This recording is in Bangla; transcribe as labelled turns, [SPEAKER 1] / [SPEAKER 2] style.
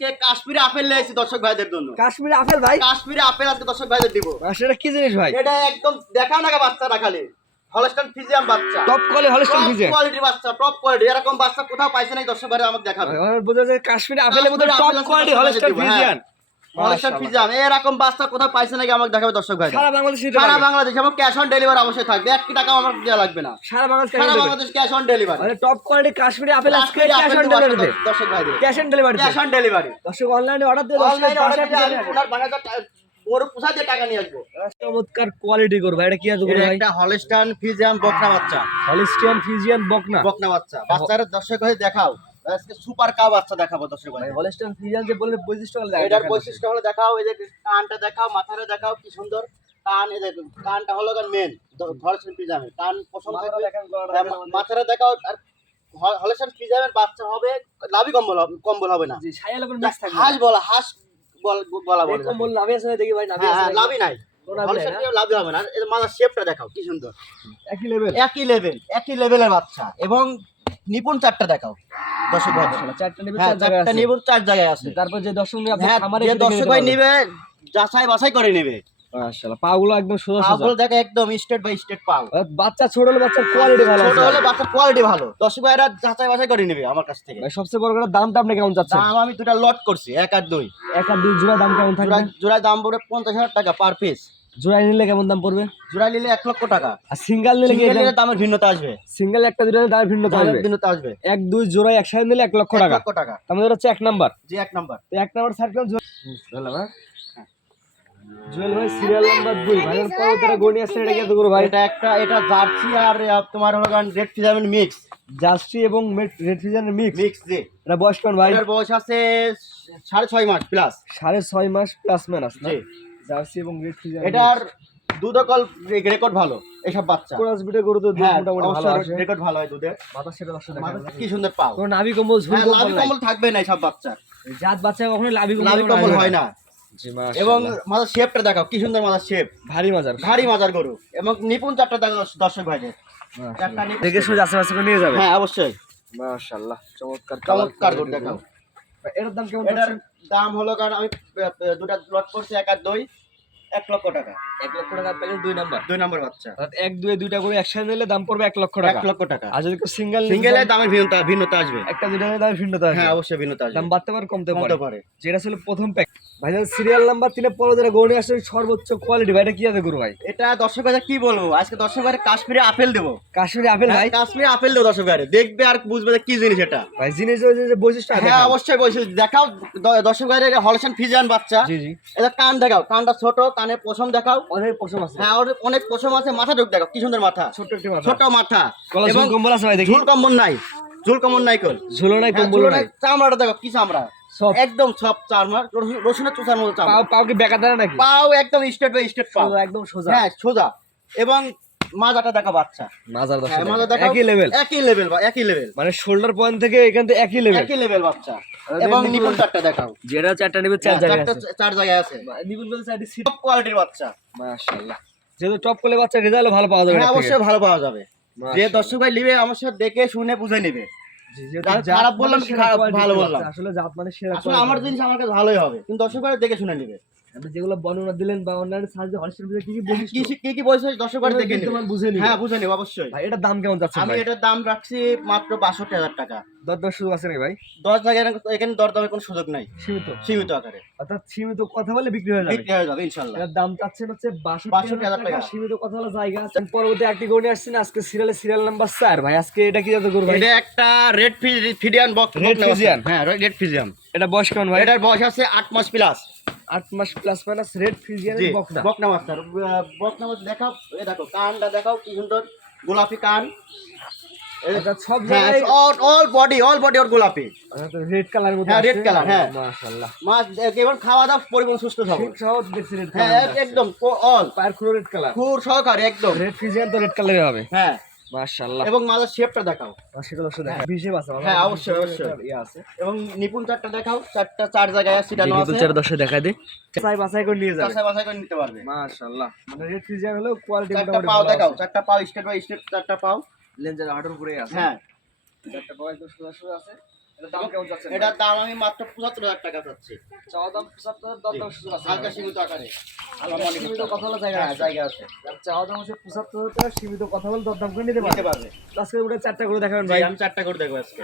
[SPEAKER 1] আজকে কাশ্মীরি আপেল নিয়েছি দর্শক ভাইদের জন্য।
[SPEAKER 2] কাশ্মীরি আপেল ভাই?
[SPEAKER 1] কাশ্মীরি আপেল আজকে দর্শক ভাইদের দিব।
[SPEAKER 2] সেটা কি জিনিস ভাই?
[SPEAKER 1] এটা একদম দেখাও না বাচ্চাটা খালি। হলস্টান ফিজিয়াম বাচ্চা।
[SPEAKER 2] টপ কোয়ালিটি হলস্টাইন ফিজিয়ান
[SPEAKER 1] কোয়ালিটির বাচ্চা টপ কোয়ালিটি এরকম বাচ্চা কোথাও পাইছে নাই দর্শক ভাইরা আমাকে দেখাবে।
[SPEAKER 2] বোঝা যায় কাশ্মীরি আপেলের মধ্যে টপ কোয়ালিটি হলস্টাইন
[SPEAKER 1] ভাইদের এরকম বাচ্চা কোথাও পাইছে নাকি আমাকে দেখাবে দর্শক ভাই?
[SPEAKER 2] সারা বাংলাদেশ
[SPEAKER 1] সারা বাংলাদেশ এবং ক্যাশ অন ডেলিভারি অবশ্যই থাকবে এক টাকা আমার দেওয়া লাগবে না।
[SPEAKER 2] সারা বাংলাদেশ
[SPEAKER 1] সারা বাংলাদেশ ক্যাশ অন ডেলিভারি
[SPEAKER 2] মানে টপ কোয়ালিটি কাশ্মীরি আপেল আজকে ক্যাশ অন ডেলিভারিতে
[SPEAKER 1] দর্শক ভাইদের।
[SPEAKER 2] Cash on delivery
[SPEAKER 1] cash on delivery
[SPEAKER 2] দর্শক অনলাইনে অর্ডার দিয়ে
[SPEAKER 1] অনলাইনে অর্ডার
[SPEAKER 2] অনলাইনে
[SPEAKER 1] আমি ওনার বাসায় টা- পোষা দিয়ে টাকা নিয়ে আসব।
[SPEAKER 2] চমৎকার কোয়ালিটি করবে। এটা কি আছে
[SPEAKER 1] এটা
[SPEAKER 2] ভাই?
[SPEAKER 1] একটা হলস্টান ফিজিয়াম বকনা বাচ্চা।
[SPEAKER 2] হলিস্টিয়ান ফিজিয়ান বকনা।
[SPEAKER 1] বকনা বাচ্চা। বাচ্চার দর্শক ভাই দেখাও। আজকে সুপার কা বাচ্চা দেখাবো দর্শক ভাই
[SPEAKER 2] ফিজিয়ান যে বললে বৈশিষ্ট্য হলো
[SPEAKER 1] এটার বৈশিষ্ট্য হলো দেখাও এই যে কানটা দেখাও মাথাটা দেখাও কি সুন্দর। কান এই দেখুন কানটা হলো মেন হলস্টান ফিজিয়ামের কান পছন্দ হ্যাঁ, মাথাটা দেখাও আর হলস্টান ফিজিয়ামের বাচ্চা হবে লাভি কম্বল হবে- কম্বল হবে না।
[SPEAKER 2] জি ছায়া লোকের মিক্স থাকবে।
[SPEAKER 1] হাঁস বলা হাঁস বল- বলা বলে
[SPEAKER 2] এরকম বল নামে আছে দেখি ভাই? নামে
[SPEAKER 1] হ্যাঁ
[SPEAKER 2] আছে
[SPEAKER 1] হ্যাঁ? লাভই নাই।
[SPEAKER 2] একই
[SPEAKER 1] লেভেলের বাচ্চা। এবং নিপুণ চারটা দেখাও। দর্শক ভাই।
[SPEAKER 2] চারটা নেবে
[SPEAKER 1] হ্যাঁ চারটা
[SPEAKER 2] আছে।
[SPEAKER 1] চার জায়গায় আছে।
[SPEAKER 2] তারপর যে দর্শক নিয়ে
[SPEAKER 1] হ্যাঁ যে দর্শক ভাই নেবে যাচাই বাছাই করে নেবে।
[SPEAKER 2] মাশাআল্লাহ পাগুলো একদম সোজা সোজা।
[SPEAKER 1] পাগুলো দেখে একদম স্টেট বাই স্টেট পাও
[SPEAKER 2] বাচ্চা ছোট হলে বাচ্চার কোয়ালিটি ভালো
[SPEAKER 1] ছোট হলে বাচ্চার কোয়ালিটি ভালো। দর্শক ভাইরা যাচাই বাছাই করে নেবে আমার কাছ থেকে।
[SPEAKER 2] ভাই সবচেয়ে বড় কথা দামটা আপনি কেমন চাচ্ছেন
[SPEAKER 1] দাম আমি দুটা লট করছি এক আর দুই।
[SPEAKER 2] এক আর দুই জোড়া দাম কেমন থাকবে?
[SPEAKER 1] জোড়া জোড়ায় দাম পড়ে পঞ্চাশ হাজার টাকা পার পিস
[SPEAKER 2] জোড়া নিলে কেমন দাম পড়বে?
[SPEAKER 1] জোড়া নিলে এক লক্ষ টাকা।
[SPEAKER 2] আর সিঙ্গেল নিলে
[SPEAKER 1] দামের ভিন্নতা আসবে।
[SPEAKER 2] সিঙ্গেল একটা দুটো
[SPEAKER 1] দামের
[SPEAKER 2] থাকবে
[SPEAKER 1] ভিন্নতা আসবে।
[SPEAKER 2] এক দুই জোড়া একসাথে নিলে এক লক্ষ টাকা।
[SPEAKER 1] লক্ষ টাকা।
[SPEAKER 2] আমাদের হচ্ছে এক নাম্বার।
[SPEAKER 1] জি এক নাম্বার।
[SPEAKER 2] তো এক নাম্বার সার্কেল জুয়েল জুয়েল ভাই সিরিয়াল নাম্বার দুই। ভাইয়ের পরে গনি আছে এটা কি এত ভাই?
[SPEAKER 1] এটা একটা এটা জার্সি আর তোমার হলো রেড ফিজামের মিক্স
[SPEAKER 2] জার্সি এবং রেড ফিজানের মিক্স
[SPEAKER 1] মিক্স জি।
[SPEAKER 2] এটা বয়স কেমন ভাই?
[SPEAKER 1] বয়স আছে সাড়ে ছয় মাস প্লাস
[SPEAKER 2] সাড়ে ছয় মাস প্লাস ম্যানাস
[SPEAKER 1] জি।
[SPEAKER 2] জার্সি এবং রেড ফিজার
[SPEAKER 1] এটার দুধকল রেকর্ড ভালো এসব বাচ্চা।
[SPEAKER 2] কোরাস বিটে গরু তো দুধ
[SPEAKER 1] হ্যাঁ
[SPEAKER 2] মোটামুটি ভালো আসে
[SPEAKER 1] রেকর্ড ভালো হয় দুধের।
[SPEAKER 2] বাতাস সেটা দর্শক দেখা
[SPEAKER 1] কি সুন্দর পাও।
[SPEAKER 2] কোনো নাভি কম্বল ঝুল
[SPEAKER 1] হ্যাঁ,
[SPEAKER 2] কম্বল নাই।
[SPEAKER 1] কম্বল থাকবে না সব বাচ্চা
[SPEAKER 2] জাত বাচ্চা কখনো লাভি কম্বল
[SPEAKER 1] লাভি কম্বল হয় না। এবং। মাথার শেপটা দেখাও কি সুন্দর মাথার শেপ।
[SPEAKER 2] ভারী মজার।
[SPEAKER 1] ভারী মাজার গরু। এবং নিপুণ চারটা দেখাও দর্শক ভাইদের।
[SPEAKER 2] দেখে সোজা আশেপাশে নিয়ে যাবে।
[SPEAKER 1] হ্যাঁ অবশ্যই।
[SPEAKER 2] মাশাআল্লাহ চমৎকার
[SPEAKER 1] চমৎকার গরু দেখাও।
[SPEAKER 2] এটার দাম কেমন
[SPEAKER 1] এটার
[SPEAKER 2] এটার
[SPEAKER 1] দাম হলো কারণ আমি দুটা লট করছি এক আর দুই এক লক্ষ টাকা।
[SPEAKER 2] এক লক্ষ টাকা পেলে দুই নাম্বার
[SPEAKER 1] দুই নম্বর বাচ্চা।
[SPEAKER 2] অর্থাৎ এক দুই দুইটা করে একসাথে নিলে দাম পড়বে এক লক্ষ টাকা।
[SPEAKER 1] এক লক্ষ টাকা।
[SPEAKER 2] আর যদি সিঙ্গেল
[SPEAKER 1] সিঙ্গেলের দামের ভিন্নতা ভিন্নতা আসবে।
[SPEAKER 2] একটা দুইটা দামের দাম ভিন্নতা আসবে।
[SPEAKER 1] হ্যাঁ অবশ্যই ভিন্নতা আসবে।
[SPEAKER 2] দাম বাড়তে পারে কমতে পারে
[SPEAKER 1] কমতে পারে।
[SPEAKER 2] যেটা ছিল প্রথম প্যাক ভাই সিরিয়াল নাম্বার তিনে পনেরো সর্বোচ্চ কোয়ালিটি ভাই এটা কি আছে গুরু ভাই?
[SPEAKER 1] এটা দর্শক কি বলব? আজকে দর্শক কাশ্মীরি আপেল দেবো।
[SPEAKER 2] কাশ্মীরি আপেল ভাই?
[SPEAKER 1] হ্যাঁ, কাশ্মীরি আপেল দেবো দর্শক দেখবে আর বুঝবে যে কি জিনিস এটা।
[SPEAKER 2] ভাই জিনিস যে বৈশিষ্ট্য
[SPEAKER 1] হ্যাঁ অবশ্যই বলছি দেখাও দর্শক হলসেন ফিজান বাচ্চা।
[SPEAKER 2] জি জি।
[SPEAKER 1] এটা কান দেখাও কানটা ছোট কানে পশম দেখাও।
[SPEAKER 2] অনেক পছন্দ আছে।
[SPEAKER 1] হ্যাঁ ওর অনেক পশম আছে মাথা ঢুক দেখাও কি সুন্দর মাথা।
[SPEAKER 2] ছোট্ট একটি মাথা।
[SPEAKER 1] ছোট মাথা। এবং
[SPEAKER 2] কম্বল আছে ভাই দেখি।
[SPEAKER 1] ঝুল কম্বল নাই। ঝুল কম্বল নাই কল
[SPEAKER 2] ঝুলো নাই
[SPEAKER 1] হ্যাঁ,
[SPEAKER 2] কম্বল নাই।
[SPEAKER 1] চামড়াটা দেখো কি চামড়া? একদম সব রসুনের চুষার মতো
[SPEAKER 2] পাও পাও কি বেকা নাকি?
[SPEAKER 1] পাও একদম স্টেট বাই স্টেট পাও।
[SPEAKER 2] একদম সোজা।
[SPEAKER 1] হ্যাঁ সোজা। এবং মাজাটা দেখা বাচ্চা।
[SPEAKER 2] মাজার
[SPEAKER 1] হ্যাঁ, মাজা দেখাও
[SPEAKER 2] একই লেভেল
[SPEAKER 1] একই লেভেল বা একই লেভেল
[SPEAKER 2] মানে শোল্ডার পয়েন্ট থেকে এখান থেকে একই লেভেল
[SPEAKER 1] একই লেভেল বাচ্চা। এবং
[SPEAKER 2] নিপুণ-
[SPEAKER 1] চারটা দেখাও।
[SPEAKER 2] যেটা চারটা নেবে চার
[SPEAKER 1] হ্যাঁ,
[SPEAKER 2] জায়গায় আছে।
[SPEAKER 1] চার জায়গায় আছে।
[SPEAKER 2] নিপুণ বলতে চারটি
[SPEAKER 1] টপ কোয়ালিটির বাচ্চা।
[SPEAKER 2] মাশাআল্লাহ। যেহেতু টপ করলে বাচ্চা রেজাল্ট ভালো পাওয়া যাবে
[SPEAKER 1] হ্যাঁ অবশ্যই ভালো পাওয়া যাবে। যে দর্শক ভাই নিবে আমার সাথে দেখে শুনে বুঝে নিবে। খারাপ
[SPEAKER 2] মানে
[SPEAKER 1] বললাম,
[SPEAKER 2] সেরা
[SPEAKER 1] খারাপ? ভালো বললাম।
[SPEAKER 2] আসলে জাত মানে সেরা
[SPEAKER 1] আসলে আমার জিনিস আমার কাছে ভালোই হবে। কিন্তু দর্শক দেখে শুনে নিবে।
[SPEAKER 2] আপনি যেগুলো বর্ণনা দিলেন বা অন্যান্য সাহায্যে হলস্টেল ভিতরে কি কি
[SPEAKER 1] কি
[SPEAKER 2] বৈশিষ্ট্য?
[SPEAKER 1] কি কি দর্শক দেখে
[SPEAKER 2] বুঝে
[SPEAKER 1] হ্যাঁ বুঝে অবশ্যই।
[SPEAKER 2] ভাই এটার দাম কেমন যাচ্ছে
[SPEAKER 1] আমি এটার দাম রাখছি মাত্র বাষট্টি হাজার টাকা।
[SPEAKER 2] দর দর সুযোগ আছে নাকি ভাই?
[SPEAKER 1] দশ এখানে দরদামের কোনো সুযোগ নাই।
[SPEAKER 2] সীমিত।
[SPEAKER 1] সীমিত আকারে।
[SPEAKER 2] অর্থাৎ সীমিত কথা বলে বিক্রি হয়ে যাবে।
[SPEAKER 1] বিক্রি হয়ে যাবে ইনশাল্লাহ।
[SPEAKER 2] এটার দাম চাচ্ছেন হচ্ছে
[SPEAKER 1] 62,000
[SPEAKER 2] টাকা। সীমিত কথা বলা জায়গা আছে। পরবর্তী একটি গৌনি আসছেন আজকে সিরিয়ালে সিরিয়াল নাম্বার চার। ভাই আজকে এটা কি করব ভাই?
[SPEAKER 1] এটা একটা red Friesian box
[SPEAKER 2] Red Fijian?
[SPEAKER 1] হ্যাঁ রেড ফিজিয়ান
[SPEAKER 2] এটা বয়স কেমন ভাই?
[SPEAKER 1] এটার বয়স আছে আট মাস প্লাস
[SPEAKER 2] আট মাস প্লাস মাইনাস রেড ফিজিয়ান
[SPEAKER 1] জি
[SPEAKER 2] বকনা।
[SPEAKER 1] বকনা মাস্টার বকনা মাছ দেখাও এ দেখো কানটা দেখাও কি সুন্দর গোলাপি কান।
[SPEAKER 2] এটা সব জায়গায়
[SPEAKER 1] অল বডি অল বডি ওর গোলাপি।
[SPEAKER 2] রেড কালার মধ্যে
[SPEAKER 1] হ্যাঁ, হ্যাঁ।
[SPEAKER 2] মাশাআল্লাহ।
[SPEAKER 1] মাছ এবার খাওয়া দাওয়া পরিমাণ সুস্থ থাকবে
[SPEAKER 2] সহ দেখছি রেড
[SPEAKER 1] হ্যাঁ
[SPEAKER 2] কালার
[SPEAKER 1] এক- একদম অল
[SPEAKER 2] রেড কালার
[SPEAKER 1] খুর সহকারে একদম।
[SPEAKER 2] রেড ফিজিয়ান তো রেড কালারে হবে।
[SPEAKER 1] হ্যাঁ।
[SPEAKER 2] মাশাআল্লাহ।
[SPEAKER 1] এবং মাছের শেপটা দেখাও।
[SPEAKER 2] সেটা দর্শক দেখাও বিশেপ আছে
[SPEAKER 1] হ্যাঁ, অবশ্যই, অবশ্যই।
[SPEAKER 2] ইয়ে আছে।
[SPEAKER 1] এবং নিপুণ চারটা দেখাও চারটা চার জায়গায় সিটানো আছে।
[SPEAKER 2] চার দর্শক দেখা দে চাই বাছাই করে নিয়ে যাবে।
[SPEAKER 1] বাছাই বাছাই করে নিতে পারবে।
[SPEAKER 2] মাশাআল্লাহ। মানে রেড ফিজিয়ান হলো কোয়ালিটি
[SPEAKER 1] চারটা পাও দেখাও চারটা পাও স্টেপ বাই স্টেপ চারটা পাও।
[SPEAKER 2] লেন্সের হাঁটুর উপরে আছে।
[SPEAKER 1] হ্যাঁ।
[SPEAKER 2] চারটা পাও একদম সোজা সোজা আছে। এটার দাম কেমন যাচ্ছে
[SPEAKER 1] এটার দাম আমি মাত্র পঁচাত্তর হাজার টাকা চাচ্ছি।
[SPEAKER 2] চাওয়া দাম পঁচাত্তর দর দাম সুযোগ আছে।
[SPEAKER 1] হালকা সীমিত আকারে।
[SPEAKER 2] হালকা সীমিত কথা জায়গা
[SPEAKER 1] হ্যাঁ জায়গা আছে।
[SPEAKER 2] চাওয়া দাম হচ্ছে পঁচাত্তর হাজার টাকা সীমিত কথা বলে করে নিতে
[SPEAKER 1] পারবে।
[SPEAKER 2] আজকে ওটা চারটা করে দেখাবেন
[SPEAKER 1] ভাই
[SPEAKER 2] ভাই।
[SPEAKER 1] আমি চারটা করে দেখব আজকে।